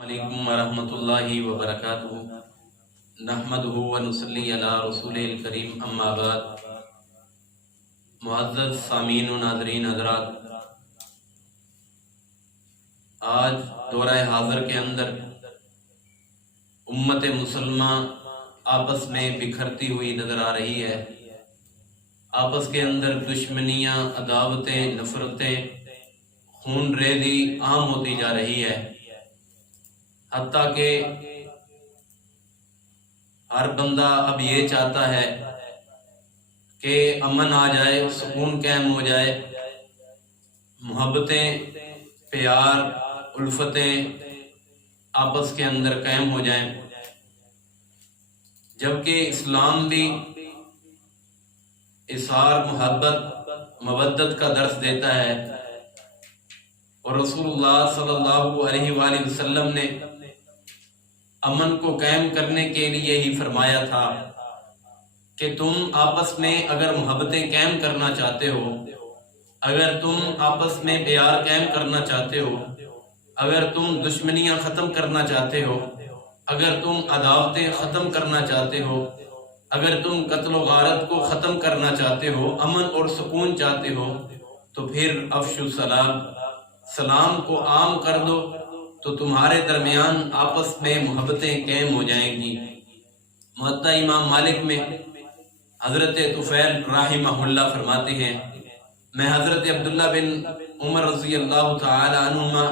علیکم ورحمۃ اللہ وبرکاتہ نحمدہ ونصلی علی رسول الکریم اما بعد۔ معزز سامعین و ناظرین حضرات، آج دورہ حاضر کے اندر امت مسلمہ آپس میں بکھرتی ہوئی نظر آ رہی ہے۔ آپس کے اندر دشمنیاں، عداوتیں، نفرتیں، خون ریزی عام ہوتی جا رہی ہے، حتیٰ کہ ہر بندہ اب یہ چاہتا ہے کہ امن آ جائے، سکون قائم ہو جائے، محبتیں، پیار، الفتیں آپس کے اندر قائم ہو جائیں، جبکہ اسلام بھی اظہار محبت، مودت کا درس دیتا ہے، اور رسول اللہ صلی اللہ علیہ وآلہ وسلم نے امن کو قائم کرنے کے لیے ہی فرمایا تھا کہ تم آپس میں اگر محبتیں قائم کرنا چاہتے ہو، اگر تم آپس میں پیار قائم کرنا چاہتے ہو، اگر تم دشمنیاں ختم کرنا چاہتے ہو، اگر تم عداوتیں ختم کرنا چاہتے ہو، اگر تم قتل و غارت کو ختم کرنا چاہتے ہو، امن اور سکون چاہتے ہو، تو پھر افشوا السلام، سلام کو عام کر دو، تو تمہارے درمیان آپس میں محبتیں قائم ہو جائیں گی۔ موطا امام مالک میں حضرت طفیل رحمہ اللہ فرماتے ہیں، میں حضرت عبداللہ بن عمر رضی اللہ تعالی عنہما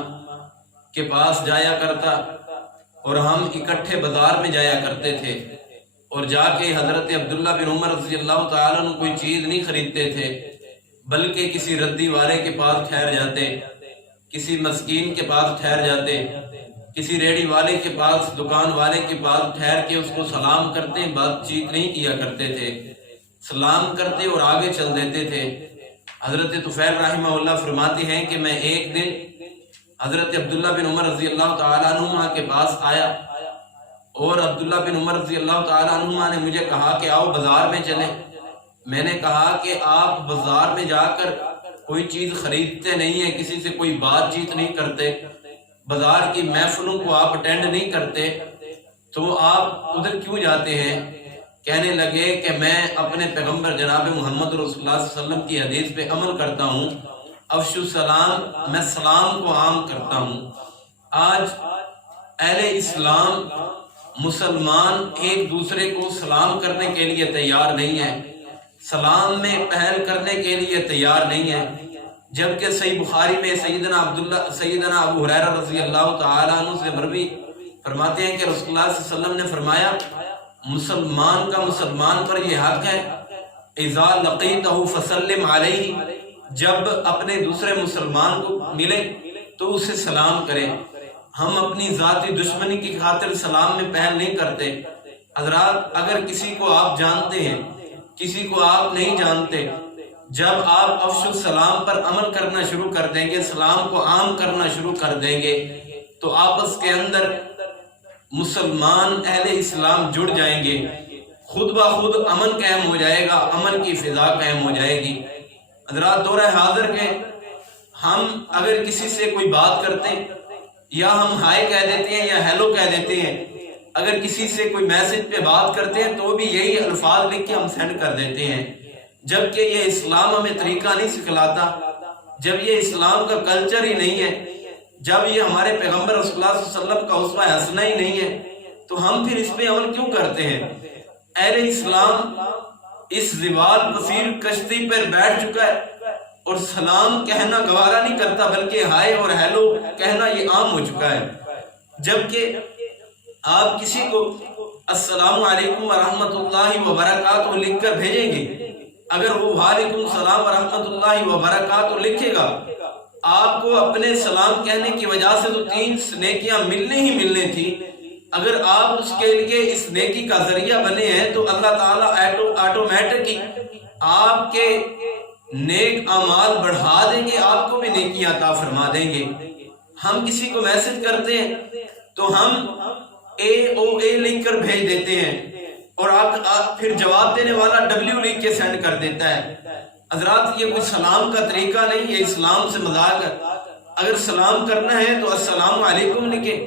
کے پاس جایا کرتا، اور ہم اکٹھے بازار میں جایا کرتے تھے، اور جا کے حضرت عبداللہ بن عمر رضی اللہ تعالی عنہ کوئی چیز نہیں خریدتے تھے، بلکہ کسی ردی والے کے پاس ٹھہر جاتے، کسی مسکین کے پاس ٹھہر جاتے، کسی ریڑی والے کے پاس، دکان والے کے پاس ٹھہر کے اس کو سلام کرتے، بات چیت نہیں کیا کرتے تھے، سلام کرتے اور آگے چل دیتے تھے۔ حضرت طفیل رحمہ اللہ فرماتے ہیں کہ میں ایک دن حضرت عبداللہ بن عمر رضی اللہ تعالی عنہما کے پاس آیا، اور عبداللہ بن عمر رضی اللہ تعالی عنہما نے مجھے کہا کہ آؤ بازار میں چلیں۔ میں نے کہا کہ آپ بازار میں جا کر کوئی چیز خریدتے نہیں ہیں، کسی سے کوئی بات چیت نہیں کرتے، بازار کی محفلوں کو آپ اٹینڈ نہیں کرتے، تو آپ ادھر کیوں جاتے ہیں؟ کہنے لگے کہ میں اپنے پیغمبر جناب محمد رسول اللہ صلی اللہ علیہ وسلم کی حدیث پہ عمل کرتا ہوں، افشوا السلام، میں سلام کو عام کرتا ہوں۔ آج اہل اسلام، مسلمان ایک دوسرے کو سلام کرنے کے لیے تیار نہیں ہے، سلام میں پہل کرنے کے لیے تیار نہیں ہے، جبکہ صحیح بخاری میں سیدنا ابو ہریرہ رضی اللہ تعالی عنہ سے مروی فرماتے ہیں کہ رسول اللہ صلی اللہ علیہ وسلم نے فرمایا، مسلمان کا مسلمان پر یہ حق ہے، اذا لقیتہ فسلم علیہ، جب اپنے دوسرے مسلمان کو ملے تو اسے سلام کرے۔ ہم اپنی ذاتی دشمنی کی خاطر سلام میں پہل نہیں کرتے۔ حضرات، اگر کسی کو آپ جانتے ہیں، کسی کو آپ نہیں جانتے، جب آپ افشوا السلام پر عمل کرنا شروع کر دیں گے، سلام کو عام کرنا شروع کر دیں گے، تو آپس کے اندر مسلمان اہل اسلام جڑ جائیں گے، خود بخود امن قائم ہو جائے گا، امن کی فضا قائم ہو جائے گی۔ حضرات، دورہ حاضر کے ہم اگر کسی سے کوئی بات کرتے ہیں، یا ہم ہائے کہہ دیتے ہیں یا ہیلو کہہ دیتے ہیں، اگر کسی سے کوئی میسج پہ بات کرتے ہیں تو بھی یہی الفاظ لکھ کے ہم سینڈ کر دیتے ہیں، جبکہ یہ اسلام ہمیں طریقہ نہیں سکھلاتا، جب یہ اسلام کا کلچر ہی نہیں ہے، جب یہ ہمارے پیغمبر رسول اللہ صلی اللہ علیہ وسلم کا اسوہ حسنہ ہی نہیں ہے، تو ہم پھر اس پہ عمل کیوں کرتے ہیں؟ اہل اسلام اس زوال پذیر کشتی پر بیٹھ چکا ہے، اور سلام کہنا گوارا نہیں کرتا، بلکہ ہائے اور ہیلو کہنا یہ عام ہو چکا ہے۔ جبکہ آپ کسی کو السلام علیکم ورحمۃ اللہ وبرکاتہ لکھ کر بھیجیں گے، اگر وہ وعلیکم السلام ورحمۃ اللہ وبرکاتہ لکھے گا، آپ کو اپنے سلام کہنے کی وجہ سے تو 3 نیکیاں ملنے ہی ملنے تھی، اگر آپ اس کے لیے اس نیکی کا ذریعہ بنے ہیں تو اللہ تعالیٰ آٹومیٹک آپ کے نیک اعمال بڑھا دیں گے، آپ کو بھی نیکیاں عطا فرما دیں گے۔ ہم کسی کو میسج کرتے ہیں تو ہم AOA لکھ کر بھیج دیتے ہیں، اور پھر جواب دینے والا W لکھ کے سینڈ کر دیتا ہے۔ حضرات، یہ کوئی سلام کا طریقہ نہیں، یہ اسلام سے مذاق ہے۔ اگر سلام کرنا ہے تو السلام علیکم لکھیں،